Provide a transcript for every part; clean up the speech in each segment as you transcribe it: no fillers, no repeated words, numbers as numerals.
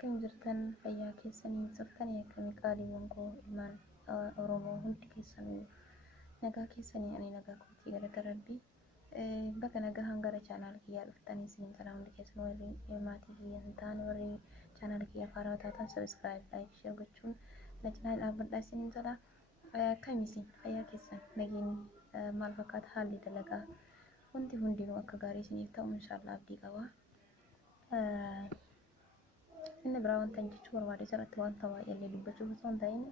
Akkam jirtan fayyaa keessanii jirtanii akkamii qaaliiwwan koo ilmaan Oromoo hundi keessanuu nagaa keessanii ani nagaa kootii galata rabbii bakka nagahaan gara chaanaal kiyyaa dhuftanii isiniin jala hundi keessan warri maatii kiyya hin taane warri chaanaal kiyya faaraa taatan sabiskiraayib laayik sheer gochuun na cinaa dhaabbadhaa isiniin jala akkamisin fayyaa keessan nageenyi maal fakkaata haalli dalagaa hundinuu akka gaarii isiniif ta'u inshaallah abdii qaba. Inni biraa wanta jechuu barbaade irratti wanta baay'ee dubbachuuf osoo hin ta'in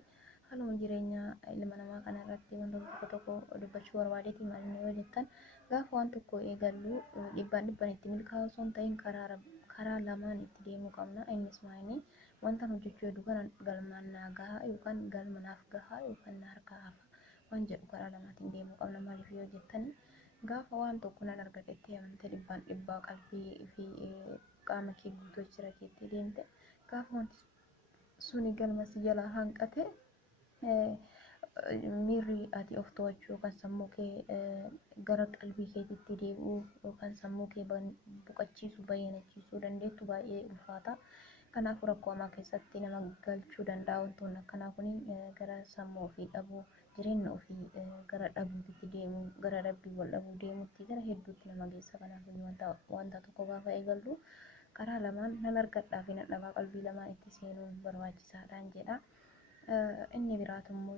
haaluma jireenya ilma namaa kana irratti wanta tokko dubbachuu barbaadeeti. Maal yoo jettan gaafa waan tokko eegallu dhibbaan itti milkaa'u osoo hin ta'in karaa lamaan itti deemuu qabna. Innis maayini wanta hojjechuu hedduu kana galmaan naa gahaa yookaan galma naaf gahaa yookaan na harkaa hafa waan jedhu karaa lamaatiin deemuu qabna. Maaliif yoo jettan gaafa waan tokko nan argadhetti amante dhibbaa qalbii fi qaama kee guutuu jira jettee deemte gaafa wanti suni galma si jalaa hanqate miirri ati of to'achuu yookaan sammuu kee gara qalbii keetitti deebi'uu yookaan sammuu kee boqochiisuu bayyanachiisuu dandeettu baay'ee ulfaata. Kanaafuu rakkoo hamaa keessatti nama galchuu danda'a wantoonni akkanaa kun gara sammuu ofii dhabuu jireenya ofii gara dhabuutti deemuu gara rabbii wal dhabuu deemuutti gara hedduutti nama geessa. Kanaafuu wanta tokko gaafa eegallu karaa lamaan nan argadhaa fi nan dhabaa qalbii lamaan itti seenuun barbaachisaadhaan jedha. Inni biraatummoo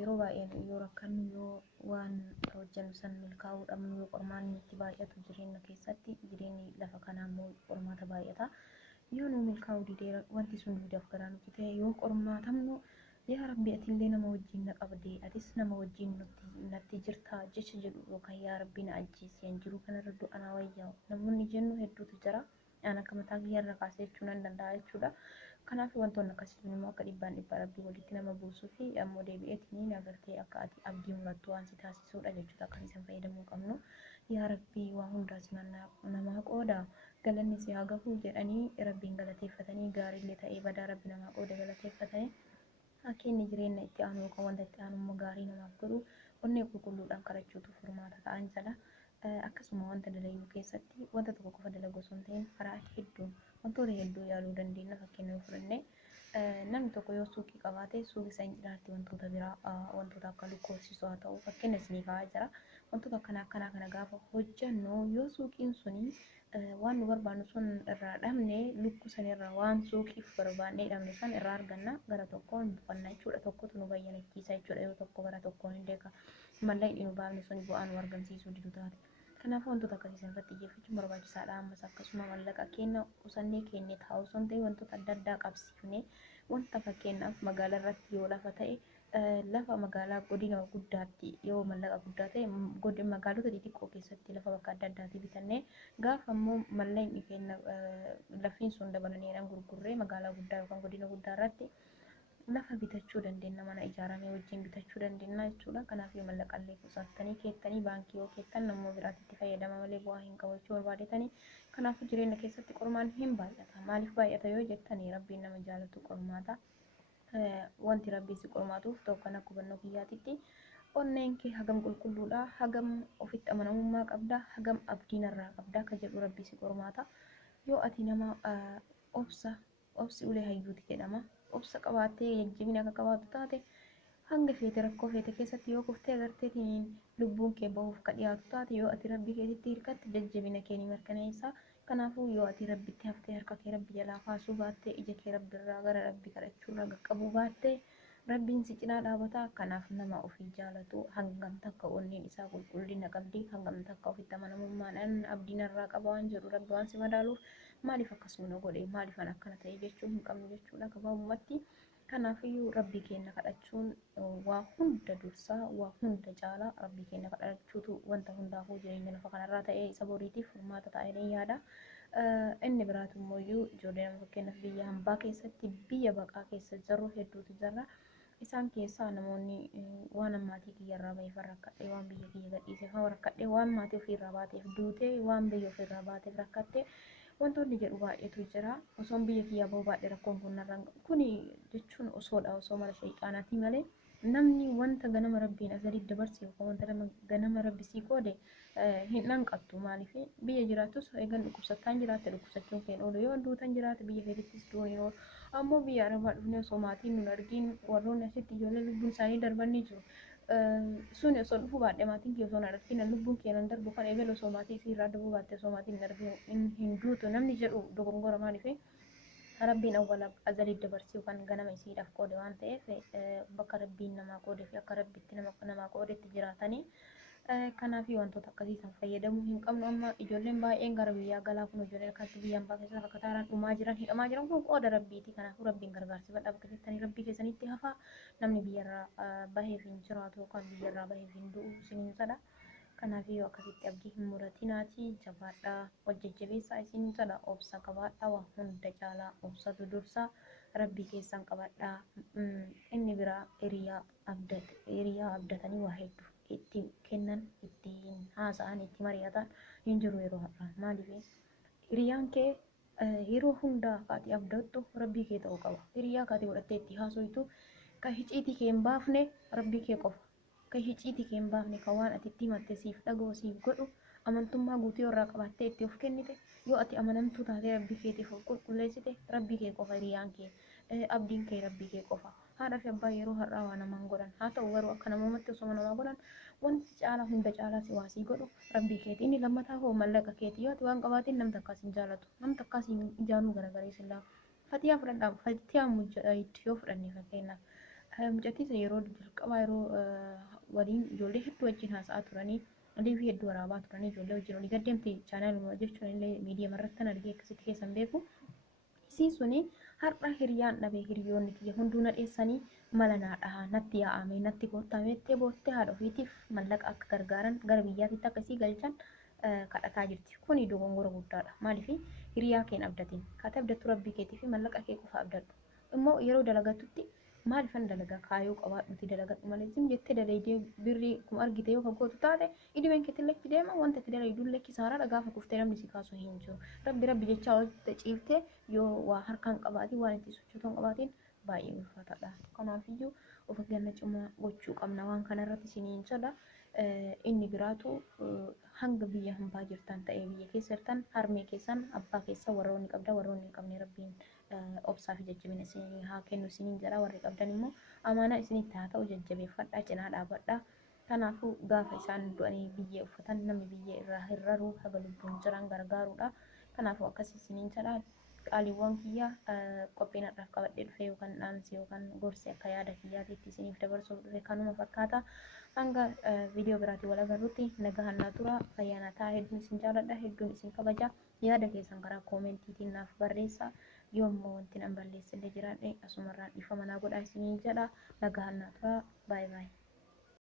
yeroo baay'ee yoo rakkannu yoo waan hojjennu san milkaa'uu dhabnu yoo qormaanni itti baay'atu jireenya keessatti jireenyi lafa kanaa immoo qormaata baay'ata. Yoo nu milkaa'uu didee wanti sun duudaaf garaa nuti ta'e yoo qormaatamnu yaa rabbi atillee nama wajjin na qabdee atis nama wajjin natti jirtaa jecha jedhu yookaan yaa rabbi na ajjeesee hin jiru kanarra du'anaa wayyaa namoonni jennu hedduutu jira. Aan akka mataa kiyyarra kaasee jechuu nan danda'a jechuudha. Kanaaf wantoonni akkasii immoo akka dhibbaan rabbii walitti nama buusuu fi ammoo deebi'eetiin agartee akka ati abdii murattu waan si taasisuudha jechuudha. Akka isin fayyadamuu qabnu yaa rabbii waa hundaas namaa qooda galanni si haa gahu jedhanii rabbiin galateeffatanii gaariillee ta'ee badaa rabbi namaa qooda galateeffatanii akka inni jireenya itti aanu yookaan wanta itti aanu immoo gaarii namaaf godhu onnee qulqulluudhaan kadhachuutu furmaata ta'an jala. Akkasuma wanta dalagu keessatti wanta tokko qofa dalagu osoo hin ta'in karaa hedduun wantoota hedduu yaaluu dandeenya. Fakkeenyaaf fudhannee namni tokko yoo suuqii qabaate suuqii isaa cinaatti wantoota biraa wantoota akka lakkoofsisuu haa ta'u fakkeenya isinii kaa'aa jira. Wantoota akkanaa kana gaafa hojjennu yoo suuqiin suni waan nu barbaannu sun irraa dhabne lukkuu sanirraa waan suuqiif barbaannee dhabne san irraa arganna gara tokkoon buqannaa jechuudha. Tokkotu nu bayyanachiisa jechuudha. Yoo tokko gara tokkoon hin deeka mallaqni nu baafne suni bu'aa nu argamsiisuu didu taate. Kanaafuu wantoota akkasii irratti xiyyeeffachuun barbaachisaadha. Ammas akkasuma mallaqa keenya qusannee keenya taa'u osoo hin ta'in wantoota adda addaa qabsiifnee wanta fakkeenyaaf magaalaa irratti yoo lafa ta'e lafa magaalaa godina guddaatti yoo mallaqa guddaa ta'e magaalota xixiqqoo keessatti lafa bakka adda addaatti bitannee gaafa immoo mallaqni keenya lafiin sun dabalaniidhaan gurgurree magaalaa guddaa yookaan godina guddaa irratti lafa bitachuu dandeenya. Mana ijaaramee wajjin bitachuu dandeenya jechuudha. Kanaaf yoo mallaqallee qusattanii keettanii baankii yoo keettan namoo biraatti itti fayyadama malee bu'aa hin qabu jechuu barbaadetanii. Kanaafuu jireenya keessatti qormaan hin baay'ata. Maaliif baay'ata yoo jettanii rabbiin nama jaalatu qormaata. Wanti rabbii si qormaatuuf tokko kan akka hubannoo kiyyaatitti onneen kee hagam qulqulluudha, hagam ofitti amanamummaa qabda, hagam abdii narraa qabda kan jedhu rabbii si qormaata. Yoo ati nama obsi ulee hayyuuti jedhama. Obsa qabaattee jajjabina akka qabaatu taate hanga feete rakkoo feete keessatti yoo kuftee agarteetiin lubbuun kee bahuuf ka dhiyaatu taate yoo ati rabbii keetitti hirkatte jajjabina kee ni mirkaneessa. Kanaafuu yoo ati rabbitti haftee harka kee rabbi jalaa kaasuu baattee ija kee rabbiirraa gara rabbii kadhachuurraa qaqqabuu baattee rabbiin si cinaa dhaabata. Kanaaf nama ofii jaalatu hangam takka onneen isaa qulqullina qabdi hangam takka ofitti amanamummaadhaan abdii narraa qaba waan jedhu rabbi waan si madaaluuf maaliif akkasuma godhe maaliifan akkana ta'e jechuu hin qabnu jechuudha gabaabumatti. Kanaafiyyuu rabbii keenya kadhachuun waa hunda dursaa waa hunda caalaa rabbii keenya kadhachuutu wanta hundaafuu jireenya lafa kanarraa ta'ee isa boriitiif furmaata ta'ee yaada. Inni biraatummoo ijoollee nama fakkeenyaaf biyya hambaa keessatti biyya baqaa keessa jirru hedduutu jira. Isaan keessaa namoonni waan maatii kiyyarraa baheef rakkadhee waan biyya kiyya gadhiiseef rakkadhee waan maatii ofirraa baateef duutee waan biyya ofirraa baateef rakkadhee wantoonni jedhu baay'eetu jira. Osoon biyya kiyyaa bahuu baadhee rakkoon kun narraan kuni jechuun osoodha osoo mala shayxaanaati malee namni wanta ganama rabbiin asalitti dabarse yookaan wanta ganama rabbi sii qoode hin hanqattu. Maaliif biyya jiraatus eegan dhukkubsataan jiraatte dhukkubsachuun keen oolu yoo duutan jiraate biyya keettis duun yoo ammoo biyya arabaa dhufnee osoo maatiin nun argin warroonni asitti ijoollee lubbuun isaanii darbanii jiru. Sun osoo dhufuu baadhee maatiin kee osoo hin argin lubbuun kee nan darbu kan eegale osoo maatii isii irraa darbuu baatte osoo maatiin hin argin hin duutu namni jedhu dogongora maaliif rabbiin awwala azalii dabarsii yookaan ganama isiidhaaf qoode waan ta'eef bakka rabbiin namaa qoodee fi akka rabbitti namaa qoodetti jiraatanii kanaaf wantoota akkasii san fayyadamuu hin qabnu. Amma ijoolleen baay'een gara biyyaa galaa kun ijoolleen akkatti biyyaan baa keessatti akka taaraan dhumaa jiran hidhamaa jiran kun qooda rabbiiti. Kanaafuu rabbiin gargaarsifadha bakka jettanii rabbii keessanitti hafaa namni biyyarraa baheef hin jiraatu yookaan biyyarraa baheef hin du'u isiniin sadha. Kanaaf yoo akkasitti abdii hin muratinaati jabaadhaa wal jajjabeessaa isiniin sadha obsa qabaadhaa waa hunda caalaa obsatu dursaa rabbii keessan qabadhaa. Inni biraa hiriyaa abdatanii waa hedduu ittiin kennan ittiin haasa'an itti mari'atan hin jiru yeroo har'aa maaliif hiriyaan kee yeroo hundaa kaati abdattu rabbii kee ta'uu qaba. Hiriyaa kaati godhattee itti haasoitu kan hiciitii kee hin baafne rabbii kee qofa. Kan hiciitii kee hin baafne kan waan ati itti himatte siif dhaga'u siif godhu amantummaa guutuu irraa qabattee itti of kennite yoo ati amanamtuu taatee rabbii keetiif of qulqulleessite rabbii kee qofa hiriyaan kee abdiin kee rabbii kee qofa. Haadha fi abbaa yeroo har'aa waa namaan godhan haa ta'u garuu akka namumatti osoo namaa godhan wanti caalaa hunda caalaa si waasii godhu rabbii keeti. Inni lammataa hoo mallaqa keeti yoo ati waan qabaatiin namni takkaas hin jaalatu namni takkaas hin ijaanuu garagaree sillaa fatiyaa fudhadhaa fatiyaa mujaayid yoo fudhanne fakkeenyaaf mucattiisa yeroo jalqabaa yeroo waliin ijoollee hedduu wajjin haasa'aa turanii oliifii hedduu waraabaa turanii ijoollee wajjin olii gaddeemte chaanaaluma jechuun illee miidiyaa irratti argee akkasitti keessan beeku. Isiin suni har'a hiriyaan dhabee hiriyoonni kiyya hunduu nadheessanii mala naa dhahaa natti yaa'ame natti goottamettee boottee haadha ofiitiif mallaqa akka gargaaran gara biyyaatitti akkasii galchan kadhataa jirti. Kuni dogongora guddaadha. Maaliif hiriyaa keen abdatiin kaate abdattu rabbii keetii fi mallaqa kee qofa abdadhu. Immoo yeroo dalagatutti maalifan dalagaa kaayoo qabaadhuti dalagadhu malee sim jettee dalaydee birrii kuma argite yoo kaggootu taate idimeen keetiin lakki deema wanta itti dalayduun lakki saaraadha gaafa kuftee namni si kaasuu hin jiru. Rabbi jechaa walitti ciiftee yoo waa harkaan qabaatiin waan itti sochootuu hin qabaatiin baay'ee ulfaataadha. Kanaafiyyuu of eeggannoo cimaa gochuu qabna waan kanarratti isiniin jedha. Inni biraatu hanga biyya hambaa jirtan ta'ee biyya keessa jirtan harmee keessan abbaa keessa warroonni qabda warroonni hin qabne rabbiin obsaa fi jajjabina isinii haa kennu isiniin jedha. Warri qabdan immoo amaanaa isinitti haa ta'u jajjabeeffadhaa cinaa dhaabadhaa. Kanaafuu gaafa isaan du'anii biyyee uffatan namni biyyee irraa hir'aruu haga lubbuun jiran gargaaruudha. Kanaafuu akkasii isiniin jedha. Qaaliiwwan kiyya qophiin har'aaf qabadhee dhufe yookaan dhaamsi yookaan gorsi akka yaada kiyyaatiitti isiniif dabarsuuf dhufe kanuma fakkaata. Hanga viidiyoo biraatiin wal agarrutti nagaan naa tura fayyaa ta'aa. Hedduun isin jaalladha hedduun isin kabaja. Yaada keessan karaa koomentiitiin naaf barreessaa. Yoommoo wanti nan balleessillee jiraadhe asumarraan dhiifama naa godhaa isiniin jedha. Nagaan naa tura. Baay'ee baay'ee.